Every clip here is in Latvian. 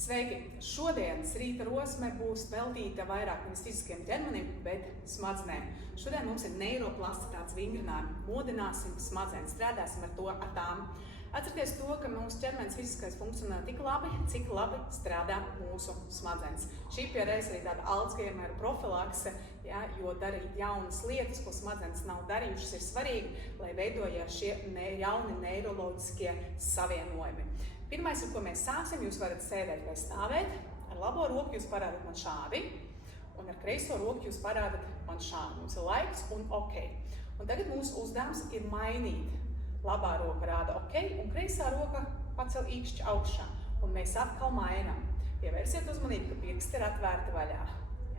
Sveiki! Šodienas rīta rosme būs veltīta vairāk nevis fiziskiem ķermenim, bet smadzenēm. Šodien mums ir neiroplastitātes vingrinājumi. Modināsim smadzenes, strādāsim ar tām. Atcerieties to, ka mūsu ķermenis fiziskais funkcionē tik labi, cik labi strādā mūsu smadzenes. Šī pierēs arī tāda Alzheimera profilakse, jo darīt jaunas lietas, ko smadzenes nav darījušas, ir svarīgi, lai veidojās šie jauni neiroloģiskie savienojumi. Pirmais, ar ko mēs sāksim, jūs varat sēdēt vai stāvēt. Ar labo roku jūs parādat man šādi, un ar kreiso roku jūs parādat man šādi. Mums ir laiks un ok. Un tagad mūsu uzdevums ir mainīt. Labā roka rāda ok, un kreisā roka pacel īkšķi augšā. Un mēs atkal mainām. Pievērsiet uzmanību, ka pirksti ir atvērti vaļā.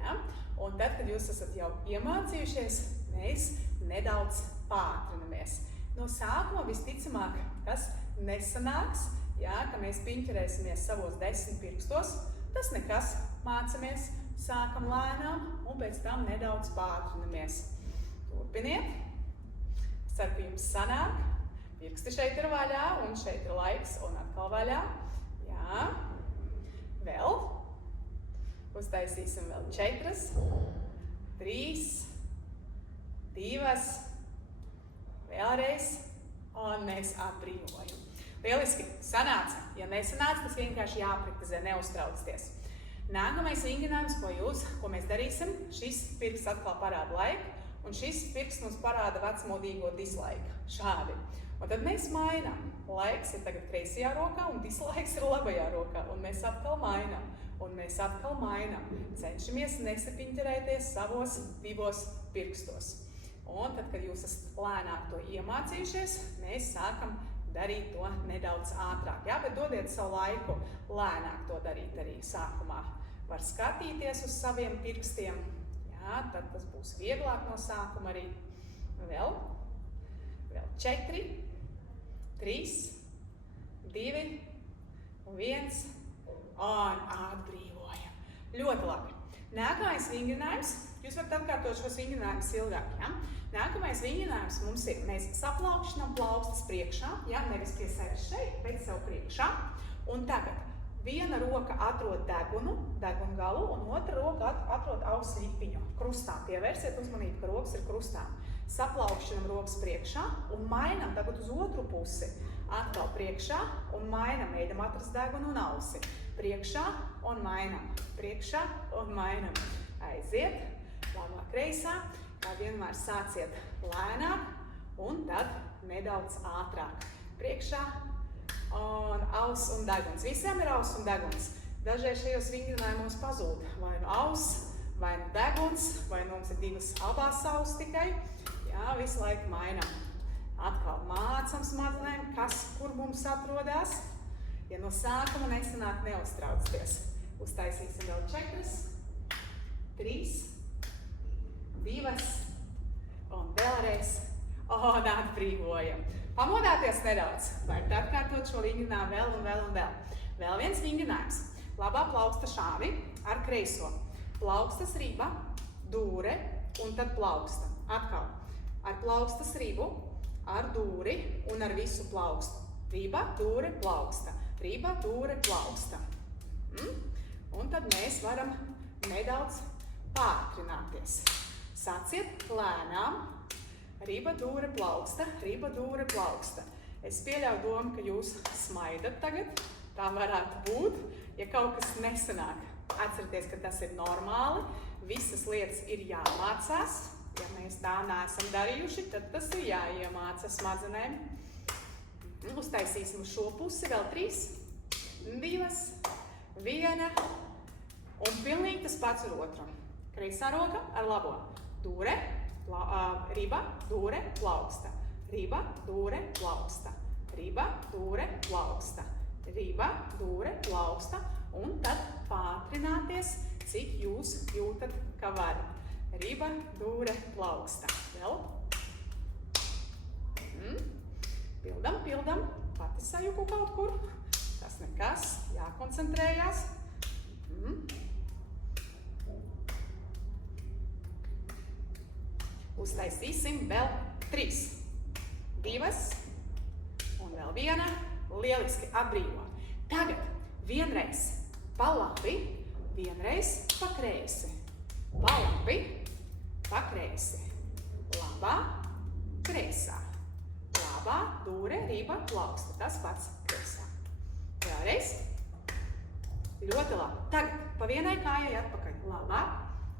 Ja? Un tad, kad jūs esat jau iemācījušies, mēs nedaudz pātrinamies. No sākuma visticamāk tas nesanāks, ka mēs piņķerēsimies savos 10 pirkstos. Tas nekas, mācamies, sākam lēnām un pēc tam nedaudz pātrinamies. Turpiniet. Es ceru, ka jums sanāk. Pirksti šeit ir vaļā un šeit ir laiks un atkal vaļā. Jā. Vēl. Uztaisīsim vēl 4, 3, 2, vēlreiz un mēs atbrīvojam. Lieliski, sanāca. Ja nesanāca, tas vienkārši jāpraktizē, neuztraucieties. Nākamais vingrinājums, ko mēs darīsim, šis pirksts atkal parāda laiku, un šis pirksts mums parāda vecmodīgo dislaiku. Šādi. Un tad mēs mainām. Laiks ir tagad kreisajā rokā, un dislaiks ir labajā rokā, un mēs atkal mainām. Un mēs atkal mainām. Cenšamies nesapiņķerēties savos 2 pirkstos. Un tad, kad jūs esat lēnāk to iemācījušies, mēs sākam darīt to nedaudz ātrāk. Bet dodiet savu laiku lēnāk to darīt arī sākumā. Var skatīties uz saviem pirkstiem. Tad tas būs vieglāk no sākuma arī. Vēl 4, 3, 2, 1 un atbrīvojam. Ļoti labi. Nākamais vingrinājums. Jūs varat atkārtot šos vingrinājumus ilgāk. Nākamais vingrinājums mums ir, mēs saplaukšķinām plaukstas priekšā, nevis pie sevis šeit, bet sev priekšā. Un tagad viena roka atrod degunu galu, un otra roka atrod auss ripiņu krustā. Pievērsiet uzmanību, ka rokas ir krustā. Saplaukšķinām rokas priekšā un mainām tagad uz otru pusi. Atkal priekšā un mainām, mēģinām atrast degunu un ausi. Priekšā un mainām. Priekšā un mainām. Aiziet, labā kreisā. Kā vienmēr sāciet lēnāk un tad nedaudz ātrāk. Priekšā un auss un deguns. Visiem ir auss un deguns. Dažreiz šajos vingrinājumos pazūd vai nu auss, vai nu deguns, vai mums ir 2 abās auss tikai. Visu laiku mainām. Atkal mācam smadzenēm, kur mums atrodas. Ja no sākuma nesanāk, neuztraucieties. Uztaisīsim vēl 4, 3, 2 un vēlreiz un atbrīvojam. Pamodāties nedaudz. Varat atkārtot šo vingrinājumu vēl. Vēl viens vingrinājums. Labā plauksta šādi ar kreiso. Plaukstas riba, dūre un tad plauksta. Atkal. Ar plaukstas ribu, ar dūri un ar visu plaukstu. Riba, dūre, plauksta. Riba, dūre, plauksta. Un tad mēs varam nedaudz pātrināties. Sāciet lēnām. Riba, dūre, plauksta. Riba, dūre, plauksta. Es pieļauju domu, ka jūs smaidat tagad. Tā varētu būt. Ja kaut kas nesanāk, atcerieties, ka tas ir normāli. Visas lietas ir jāmācās. Ja mēs tā neesam darījuši, tad tas ir jāiemāca smadzenēm. Uztaisīsim uz šo pusi vēl 3, 2, 1 un pilnīgi tas pats ar otru. Kreisā roka ar labo. Dūre, riba, dūre, plauksta. Riba, dūre, plauksta. Riba, dūre, plauksta. Riba, dūre, plauksta. Un tad pātrināties, cik jūs jūtat, ka varat. Riba, dūre, plauksta. Vēl. Pildam. Pati sajuku kaut kur. Tas nekas. Jākoncentrējās. Uztaisīsim vēl 3, 2 un vēl 1. Lieliski atbrīvo. Tagad vienreiz Pa labi, vienreiz pa kreisi. Pa labi, pa kreisi. Labā, kreisā. Labā, dūre, rība, plauksta. Tas pats kreisā. Vēlreiz. Ļoti labi. Tagad pa vienai kājai atpakaļ. Labā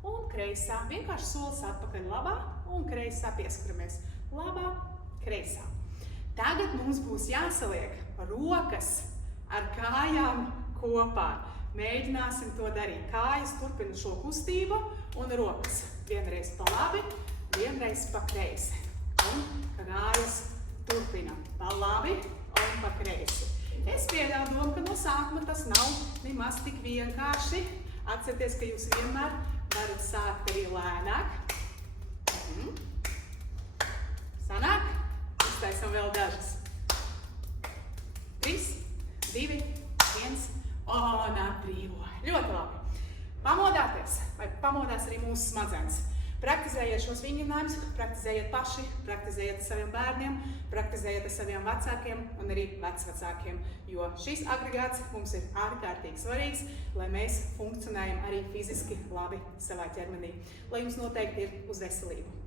un kreisā. Vienkārši solis atpakaļ. Labā un kreisā pieskaramies. Labā, kreisā. Tagad mums būs jāsaliek rokas ar kājām kopā. Mēģināsim to darīt. Kājas turpina šo kustību un rokas. Vienreiz pa labi, vienreiz pa kreisi. Un kājas turpina pa labi un pa kreisi. Es pieļauju domu, ka no sākuma tas nav nemaz tik vienkārši. Atcerieties, ka jūs vienmēr varat sākt arī lēnāk. Sanāk? Uztaisam vēl dažas. 3, 2, 1 un atbrīvo. Ļoti labi. Pamodāties, vai pamodās arī mūsu smadzenes. Praktizējiet šos vingrinājumus, praktizējiet paši, praktizējiet ar saviem bērniem, praktizējiet ar saviem vecākiem un arī vecvecākiem, jo šis agregāts mums ir ārkārtīgi svarīgs, lai mēs funkcionējam arī fiziski labi savā ķermenī. Lai jums noteikti ir uz veselību.